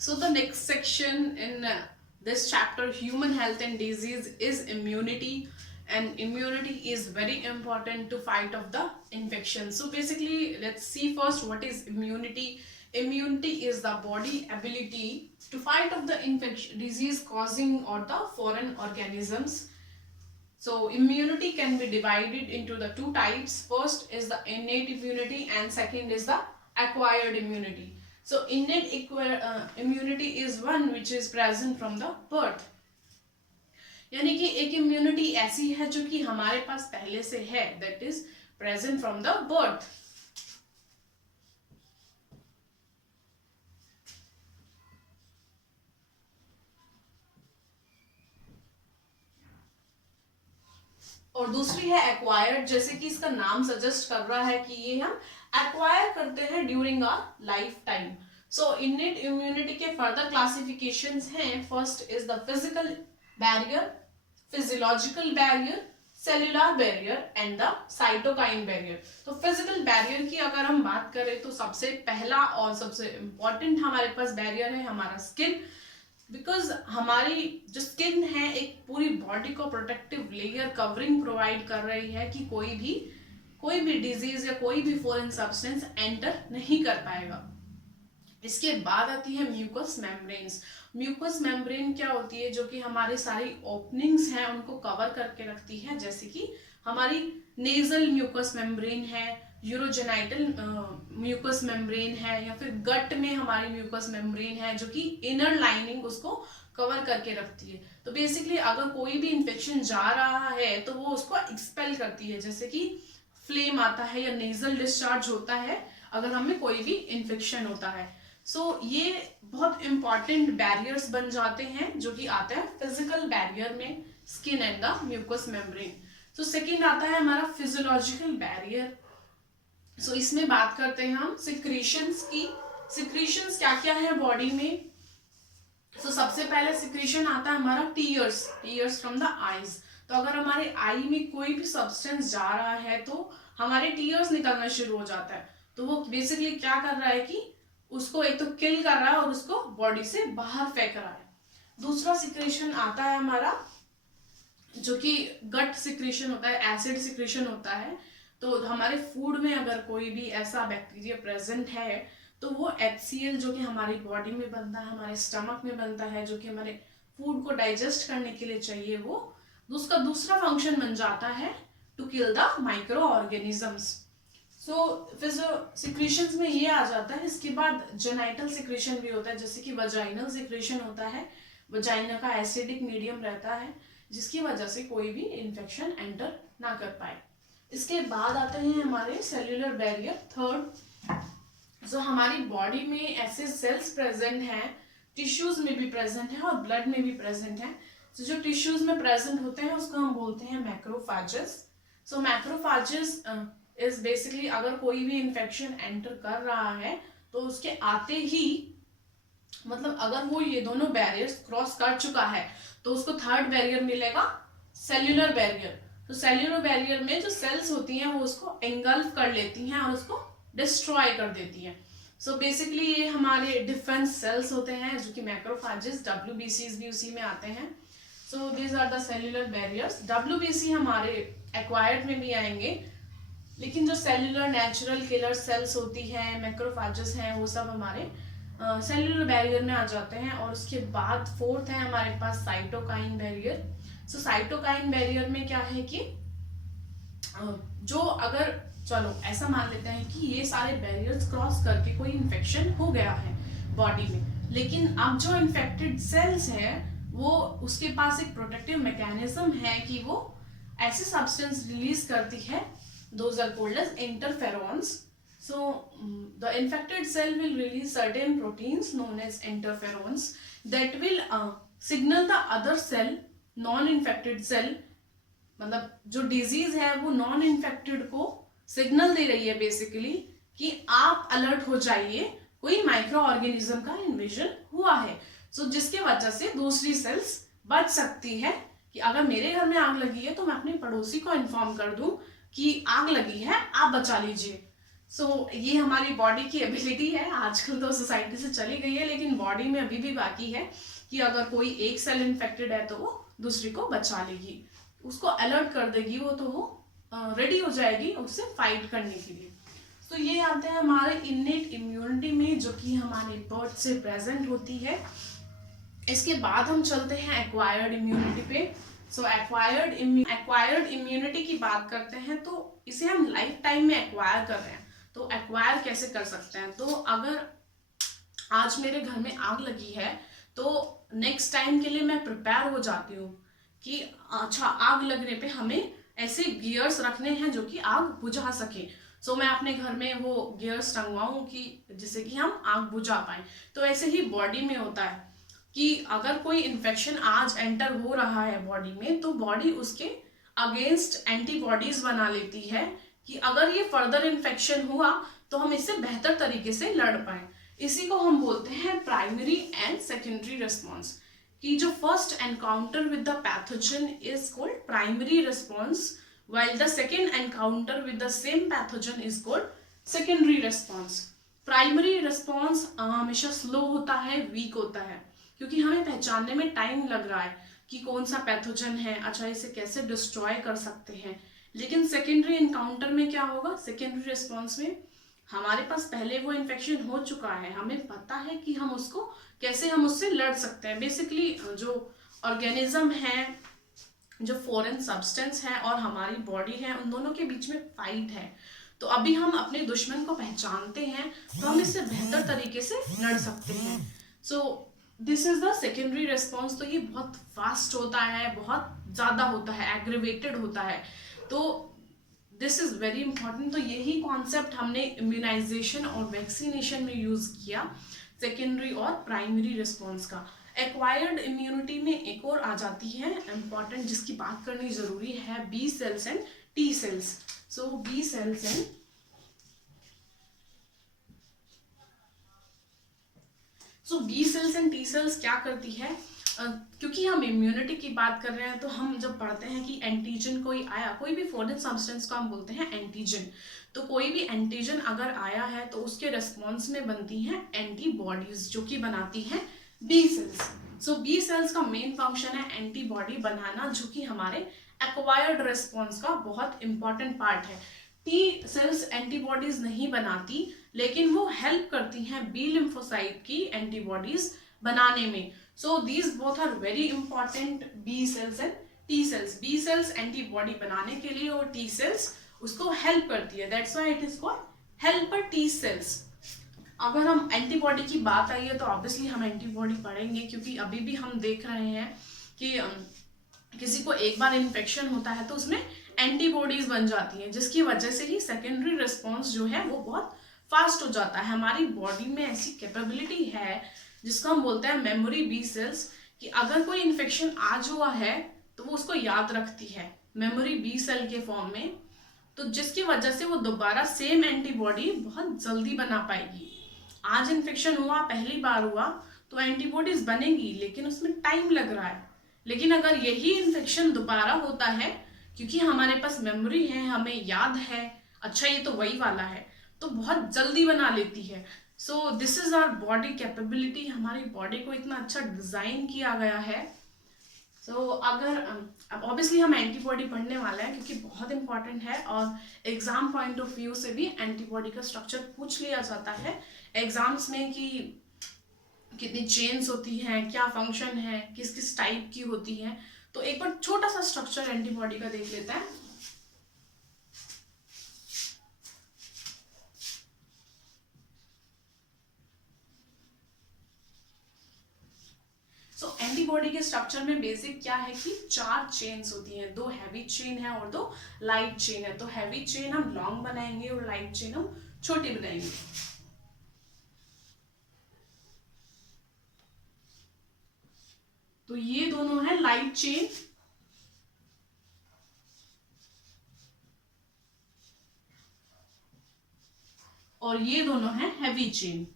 So the next section in this chapter, human health and disease, is immunity, and immunity is very important to fight off the infection. So basically, let's see first what is immunity. Immunity is the body ability to fight off the infection, disease causing or the foreign organisms. So immunity can be divided into the two types. First is the innate immunity and second is the acquired immunity. So innate immunity is one which is present from the birth. यानी कि एक immunity ऐसी है जो कि हमारे पास पहले से है, that is present from the birth. और दूसरी है एक्वायर्ड, जैसे कि इसका नाम सजेस्ट कर रहा है कि ये हम एक्वायर करते हैं during our lifetime. So innate immunity के फर्दर क्लासिफिकेशंस हैं. First is the physical barrier, physiological barrier, cellular barrier and the cytokine barrier. तो फिजिकल बैरियर की अगर हम बात करें तो सबसे पहला और सबसे इंपॉर्टेंट हमारे पास बैरियर है हमारा स्किन. बिकॉज हमारी जो स्किन है एक पूरी बॉडी को प्रोटेक्टिव लेयर कवरिंग प्रोवाइड कर रही है कि कोई भी डिजीज या कोई भी फॉरेन सब्सटेंस एंटर नहीं कर पाएगा. इसके बाद आती है म्यूकस मेम्ब्रेन्स. म्यूकस मेम्ब्रेन क्या होती है, जो कि हमारी सारी ओपनिंग्स हैं उनको कवर करके रखती है, जैसे कि हमारी नेजल म्यूकस मेम्ब्रेन है, यूरोजेनाइटल म्यूकस मेम्ब्रेन है, या फिर गट में हमारी म्यूकस मेम्ब्रेन है जो कि इनर लाइनिंग उसको कवर करके रखती है. तो बेसिकली अगर कोई भी इंफेक्शन जा रहा है तो वो उसको एक्सपेल करती है, जैसे कि फ्लेम आता है या नेजल डिस्चार्ज होता है अगर हमें कोई भी इंफेक्शन होता है. सो ये बहुत इंपॉर्टेंट बैरियर्स बन जाते हैं जो कि आते हैं फिजिकल बैरियर में, skin and the mucus membrane. तो सेकेंड आता है हमारा फिजियोलॉजिकल बैरियर. सो इसमें बात करते हैं हम सिक्रीशंस की. सिक्रीशंस क्या क्या है बॉडी में. सो सबसे पहले सिक्रीशन आता है हमारा टीयर्स फ्रॉम द आईज. तो अगर हमारे आई में कोई भी सब्सटेंस जा रहा है तो हमारे टीयर्स निकलना शुरू हो जाता है. तो वो बेसिकली क्या कर रहा है कि उसको एक तो किल कर रहा है और उसको बॉडी से बाहर फेंक रहा है. दूसरा सिक्रीशन आता है हमारा जो कि गट सिक्रीशन होता है, एसिड सिक्रीशन होता है. तो हमारे फूड में अगर कोई भी ऐसा बैक्टीरिया प्रेजेंट है तो वो HCl जो कि हमारी बॉडी में बनता है, हमारे स्टमक में बनता है, जो कि हमारे फूड को डाइजेस्ट करने के लिए चाहिए, वो उसका दूसरा फंक्शन बन जाता है to kill the microorganisms. So फिर सिक्रीशंस में ये आ जाता है. इसके बाद जेनाइटल सिक्रीशन भी होता है, जैसे कि वजाइनल सिक्रीशन होता है. वजाइना का एसिडिक मीडियम रहता है जिसकी वजह से कोई भी इंफेक्शन एंटर ना कर पाए. इसके बाद आते हैं हमारे सेल्यूलर बैरियर, थर्ड. जो हमारी बॉडी में ऐसे सेल्स प्रेजेंट हैं, टिश्यूज में भी प्रेजेंट है और ब्लड में भी प्रेजेंट है. तो जो टिश्यूज में प्रेजेंट होते हैं उसको हम बोलते हैं macrophages. So macrophages is basically अगर कोई भी इंफेक्शन एंटर कर रहा है तो उसके आते ही, मतलब अगर वो ये दोनों बैरियर्स क्रॉस कर चुका है तो उसको थर्ड बैरियर मिलेगा, सेल्यूलर बैरियर. तो सेल्यूलर बैरियर में जो सेल्स होती हैं वो उसको एंगल्फ कर लेती हैं और उसको डिस्ट्रॉय कर देती हैं. सो बेसिकली ये हमारे डिफेंस सेल्स होते हैं जो कि मैक्रोफाजेस, WBCs भी उसी में आते हैं. So these are the cellular barriers. WBC हमारे एक्वायर्ड में भी आएंगे, लेकिन जो सेल्यूलर नेचुरल किलर सेल्स होती हैं, मैक्रोफाजेस हैं, वो सब हमारे सेल्यूलर बैरियर में आ जाते हैं. और उसके बाद फोर्थ है हमारे पास साइटोकाइन बैरियर. सो साइटोकाइन बैरियर में क्या है कि जो अगर चलो ऐसा मान लेते हैं कि ये सारे बैरियर्स क्रॉस करके कोई इन्फेक्शन हो गया है बॉडी में, लेकिन अब जो इन्फेक्टेड सेल्स है वो उसके पास एक प्रोटेक्टिव मैकेनिज्म है कि वो ऐसे सब्सटेंस रिलीज करती है, those are called as interferons. So the infected cell will release certain proteins known as interferons that will signal the other cell, non-infected cell, मतलब जो डिजीज है वो नॉन इन्फेक्टेड को सिग्नल दे रही है बेसिकली कि आप अलर्ट हो जाइए, कोई माइक्रो ऑर्गेनिज्म का इन्वेजन हुआ है. सो जिसके वजह से दूसरी सेल्स बच सकती है कि अगर मेरे घर में आग लगी है तो मैं अपने पड़ोसी को इन्फॉर्म कर दूं कि आग लगी है, आप बचा लीजिए. ये हमारी बॉडी की एबिलिटी है, आजकल तो सोसाइटी से चली गई है, लेकिन बॉडी में अभी भी बाकी है कि अगर कोई एक सेल इन्फेक्टेड है तो वो दूसरी को बचा लेगी, उसको अलर्ट कर देगी, वो तो वो रेडी हो जाएगी उससे फाइट करने के लिए। तो ये आते हैं हमारे इनेट इम्यूनिटी में, जो कि हमारे बर्थ से प्रेजेंट होती है। इसके बाद हम चलते हैं एक्वायर्ड इम्यूनिटी पे। एक्वायर्ड इम्यूनिटी की बात करते हैं तो इसे हम लाइफ टाइम में एक्वायर कर रहे हैं। तो एक्वायर कैसे कर सकते हैं, तो अगर आज मेरे घर में आग लगी है तो नेक्स्ट टाइम के लिए मैं प्रिपेयर हो जाती हूँ कि अच्छा आग लगने पे हमें ऐसे गियर्स रखने हैं जो कि आग बुझा सके। मैं अपने घर में वो गियर्स टंगवाऊं कि जिससे कि हम आग बुझा पाए। तो ऐसे ही बॉडी में होता है कि अगर कोई इन्फेक्शन आज एंटर हो रहा है बॉडी में, तो बॉडी उसके अगेंस्ट एंटीबॉडीज बना लेती है कि अगर ये फर्दर इन्फेक्शन हुआ तो हम इससे बेहतर तरीके से लड़ पाए। इसी को हम बोलते हैं प्राइमरी एंड सेकेंडरी रिस्पॉन्स, कि जो first encounter with the pathogen is called primary response, while the second encounter with the same pathogen is called secondary response. Primary response हमेशा स्लो होता है, वीक होता है, क्योंकि हमें पहचानने में टाइम लग रहा है कि कौन सा पैथोजन है, अच्छा इसे कैसे डिस्ट्रॉय कर सकते हैं। लेकिन सेकेंडरी एनकाउंटर में क्या होगा, सेकेंडरी रिस्पॉन्स में हमारे पास पहले वो इन्फेक्शन हो चुका है, हमें पता है कि हम उसको कैसे हम उससे लड़ सकते हैं। बेसिकली जो ऑर्गेनिज्म है, जो फॉरेन सब्सटेंस है और हमारी बॉडी है, उन दोनों के बीच में फाइट है। तो अभी हम अपने दुश्मन को पहचानते हैं तो हम इससे बेहतर तरीके से लड़ सकते हैं। This is the secondary response. तो ये बहुत फास्ट होता है, बहुत ज़्यादा होता है, एग्रीवेटेड होता है। तो दिस इज वेरी इंपॉर्टेंट। तो यही कॉन्सेप्ट हमने इम्यूनाइजेशन और वैक्सीनेशन में यूज किया, सेकेंडरी और प्राइमरी रिस्पॉन्स का। एक्वायर्ड इम्यूनिटी में एक और आ जाती है इंपॉर्टेंट, जिसकी बात करनी जरूरी है, B cells and T cells. B cells and B cells and T cells क्या करती है, क्योंकि हम इम्यूनिटी की बात कर रहे हैं तो हम जब पढ़ते हैं कि एंटीजन कोई आया, कोई भी फॉरेन सब्सटेंस को हम बोलते हैं एंटीजन। तो कोई भी एंटीजन अगर आया है तो उसके रेस्पॉन्स में बनती हैं एंटीबॉडीज, जो कि बनाती हैं बी सेल्स। बी सेल्स का मेन फंक्शन है एंटीबॉडी बनाना, जो कि हमारे एक्वायर्ड रेस्पॉन्स का बहुत इंपॉर्टेंट पार्ट है। टी सेल्स एंटीबॉडीज नहीं बनाती, लेकिन वो हेल्प करती हैं बी लिम्फोसाइट की एंटीबॉडीज बनाने में। These both are very important, B cells and T cells. B cells antibody बनाने के लिए और टी सेल्स उसको हेल्प करती है, that's why it is called helper T cells. अगर हम एंटीबॉडी की बात आई है तो ऑब्वियसली हम एंटीबॉडी पढ़ेंगे, क्योंकि अभी भी हम देख रहे हैं कि किसी को एक बार इन्फेक्शन होता है तो उसमें एंटीबॉडीज बन जाती हैं, जिसकी वजह से ही सेकेंडरी रिस्पॉन्स जो है वो बहुत फास्ट हो जाता है। हमारी बॉडी में ऐसी कैपेबिलिटी है जिसको हम बोलते हैं मेमोरी बी सेल्स, कि अगर कोई इन्फेक्शन आज हुआ है तो वो उसको याद रखती है मेमोरी बी सेल के फॉर्म में, तो जिसकी वजह से वो दोबारा सेम एंटीबॉडी बहुत जल्दी बना पाएगी। आज इन्फेक्शन हुआ, पहली बार हुआ, तो एंटीबॉडीज बनेगी, लेकिन उसमें टाइम लग रहा है। लेकिन अगर यही इन्फेक्शन दोबारा होता है, क्योंकि हमारे पास मेमोरी है, हमें याद है, अच्छा ये तो वही वाला है, तो बहुत जल्दी बना लेती है। This is our body capability. हमारी बॉडी को इतना अच्छा डिजाइन किया गया है। अगर अब ऑब्वियसली हम एंटीबॉडी पढ़ने वाले हैं, क्योंकि बहुत इंपॉर्टेंट है, और एग्जाम पॉइंट ऑफ व्यू से भी एंटीबॉडी का स्ट्रक्चर पूछ लिया जाता है एग्जाम्स में, कि कितनी चेन्स होती हैं, क्या फंक्शन है, किस किस टाइप की होती हैं। तो एक बार छोटा सा स्ट्रक्चर एंटीबॉडी का देख लेते हैं। एंटीबॉडी के स्ट्रक्चर में बेसिक क्या है कि 4 चेन्स होती हैं, 2 हैवी चेन है और 2 लाइट चेन है। तो हैवी चेन हम लॉन्ग बनाएंगे और लाइट चेन हम छोटी बनाएंगे। तो ये दोनों है लाइट चेन, और ये दोनों है हैवी चेन।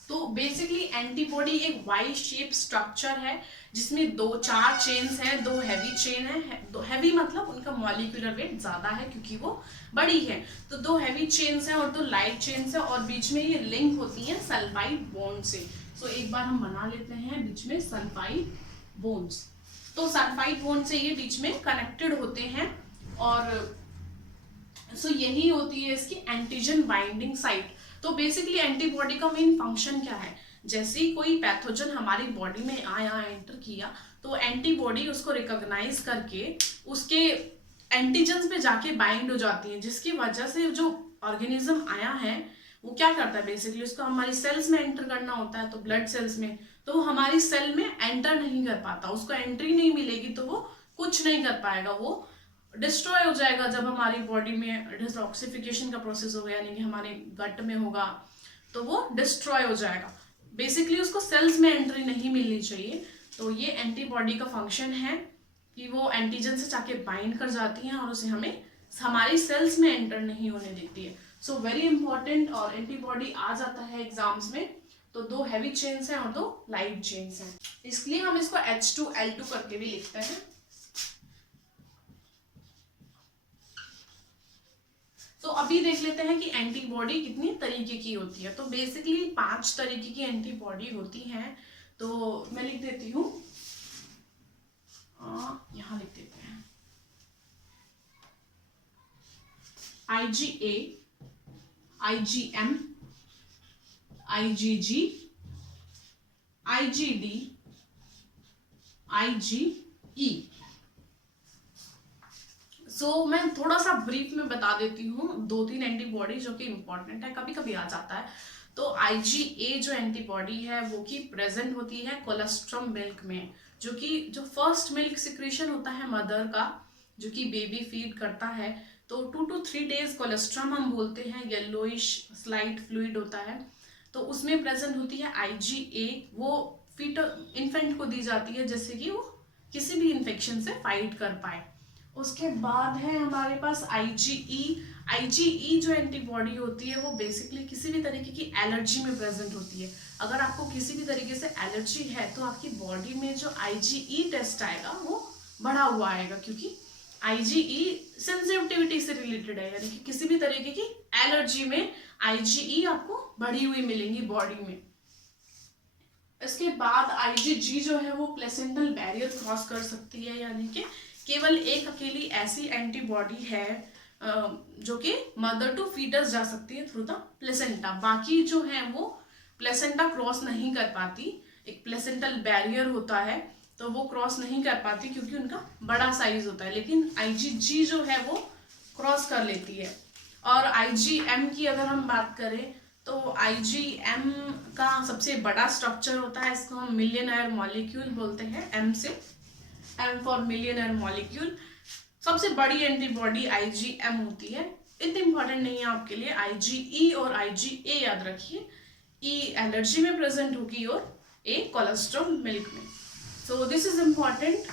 तो बेसिकली एंटीबॉडी एक वाई शेप स्ट्रक्चर है जिसमें 4 चेन्स हैं, 2 हैवी चेन है, 2 हैवी मतलब उनका मॉलिक्यूलर वेट ज्यादा है क्योंकि वो बड़ी है, तो 2 हैवी चेन्स हैं और 2 लाइट चेन्स हैं और बीच में ये लिंक होती है सल्फाइड बॉन्ड से। सो एक बार हम बना लेते हैं बीच में सल्फाइड बॉन्ड्स। तो सल्फाइड बॉन्ड से ये बीच में कनेक्टेड होते हैं और सो यही होती है इसकी एंटीजन बाइंडिंग साइट। तो बेसिकली एंटीबॉडी का मेन फंक्शन क्या है, जैसे ही कोई पैथोजन हमारी बॉडी में आया, एंटर किया, तो एंटीबॉडी उसको रिकॉग्नाइज करके उसके एंटीजन्स पे जाके बाइंड हो जाती है, जिसकी वजह से जो ऑर्गेनिज्म आया है वो क्या करता है, बेसिकली उसको हमारी सेल्स में एंटर करना होता है, तो ब्लड सेल्स में, तो वो हमारी सेल में एंटर नहीं कर पाता, उसको एंट्री नहीं मिलेगी तो वो कुछ नहीं कर पाएगा, वो डिस्ट्रॉय हो जाएगा। जब हमारी बॉडी में डिसऑक्सीफिकेशन का प्रोसेस होगा, यानी कि हमारे गट में होगा, तो वो डिस्ट्रॉय हो जाएगा। बेसिकली उसको सेल्स में एंट्री नहीं मिलनी चाहिए। तो ये एंटीबॉडी का फंक्शन है कि वो एंटीजन से जाके बाइंड कर जाती हैं और उसे हमें हमारी सेल्स में एंटर नहीं होने देती है। So very important. और एंटीबॉडी आ जाता है एग्जाम्स में, तो 2 हैवी चेन्स हैं और 2 लाइट चेन्स हैं, इसलिए हम इसको H2L2 करके भी लिखते हैं। तो अभी देख लेते हैं कि एंटीबॉडी कितनी तरीके की होती है। तो बेसिकली 5 तरीके की एंटीबॉडी होती हैं। तो मैं लिख देती हूँ, यहां लिख देते हैं IgA, IgM, IgG, IgD, IgE। सो मैं थोड़ा सा ब्रीफ में बता देती हूँ 2-3 एंटीबॉडी जो कि इंपॉर्टेंट है, कभी कभी आ जाता है। तो IgA जो एंटीबॉडी है वो की प्रेजेंट होती है कोलेस्ट्रम मिल्क में, जो कि जो फर्स्ट मिल्क सिक्रेशन होता है मदर का, जो कि बेबी फीड करता है। तो 2 to 3 डेज कोलेस्ट्रम हम बोलते हैं, येलोइश स्लाइट फ्लूइड होता है, तो उसमें प्रेजेंट होती है IgA। वो इन्फेंट को दी जाती है जिससे कि वो किसी भी इन्फेक्शन से फाइट कर पाए। उसके बाद है हमारे पास IgE। IgE जो एंटीबॉडी होती है वो बेसिकली किसी भी तरीके की एलर्जी में प्रेजेंट होती है। अगर आपको किसी भी तरीके से एलर्जी है तो आपकी बॉडी में जो IgE टेस्ट आएगा वो बढ़ा हुआ आएगा, क्योंकि IgE सेंसिटिविटी से रिलेटेड है, यानी कि किसी भी तरीके की एलर्जी में IgE आपको बढ़ी हुई मिलेंगी बॉडी में। इसके बाद IgG जो है वो प्लेसेंटल बैरियर क्रॉस कर सकती है, यानी कि केवल एक अकेली ऐसी एंटीबॉडी है जो कि मदर टू फीटस जा सकती है थ्रू द प्लेसेंटा। बाकी जो है वो प्लेसेंटा क्रॉस नहीं कर पाती, एक प्लेसेंटल बैरियर होता है तो वो क्रॉस नहीं कर पाती क्योंकि उनका बड़ा साइज होता है, लेकिन IgG जो है वो क्रॉस कर लेती है। और IgM की अगर हम बात करें तो IgM का सबसे बड़ा स्ट्रक्चर होता है, इसको हम मिलियन मॉलिक्यूल बोलते हैं, M से, M फॉर मिलियन मॉलिक्यूल। सबसे बड़ी एंटीबॉडी IgM होती है, इतनी इंपॉर्टेंट नहीं है आपके लिए। IgE और IgA याद रखिए, E एलर्जी में प्रेजेंट होगी और A कोलेस्ट्रॉल मिल्क में। So this is important.